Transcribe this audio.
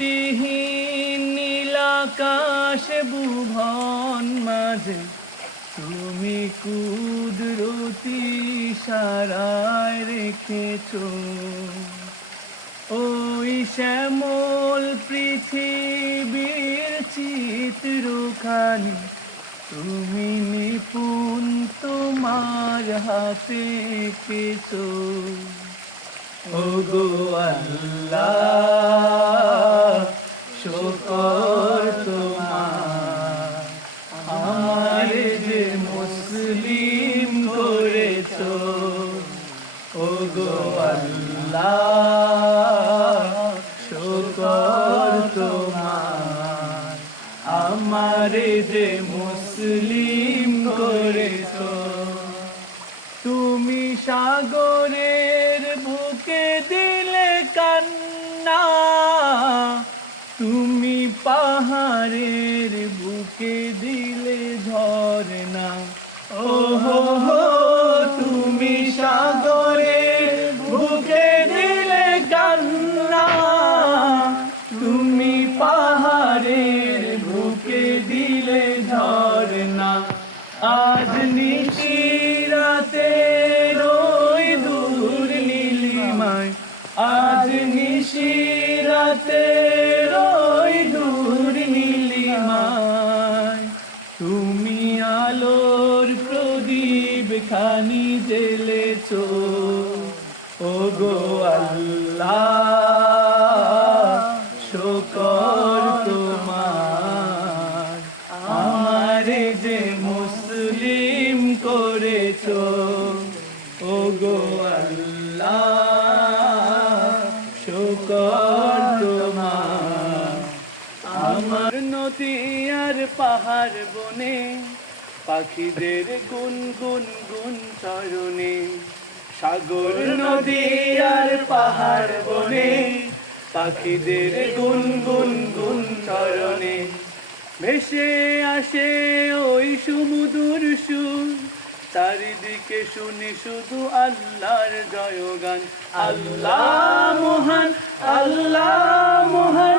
ত্রুটিহীন নীলাকাশ ভুবন মাঝে তুমি কুদরতি সারায় রেখেছো ওই শ্যামল পৃথিবীর চিত্রখানি তুমি নিপুণ তোমার হাতে এঁকেছো ওগো আল্লাহ শুকর তোমার আমারে যে মুসলিম করেছো ওগো আল্লাহ শুকর তোমার আমারে যে মুসলিম করেছো তুমি সাগরের বুকে দিলে কান্না তুমি পাহাড়ের বুকে দিলে ঝরনা ওহো তুমি সাগরের বুকে দিলে কান্না তুমি পাহাড়ের বুকে দিলে ঝরনা আজ নিশিরাতে রই দূর নীলিমায় আজ নিশিরাতে রই দূর নীলিমায় তুমি আলোর প্রদীপ খানি জ্বেলেছো ওগো আল্লাহ শুকর তোমার আমারে যে মুসলিম করেছো ওগো আল্লাহ শুকর তোমার আমার নদী আর পাহাড় বনে পাখিদের গুনগুন গুন চরণে সাগর নদী আর পাহাড় বনে পাখিদের গুনগুন গুন চরণে ভেসে আসে ওই সুমধুর সুর চারিদিকে শুনি শুধু আল্লাহর জয়গান আল্লাহ মহান আল্লাহ মহান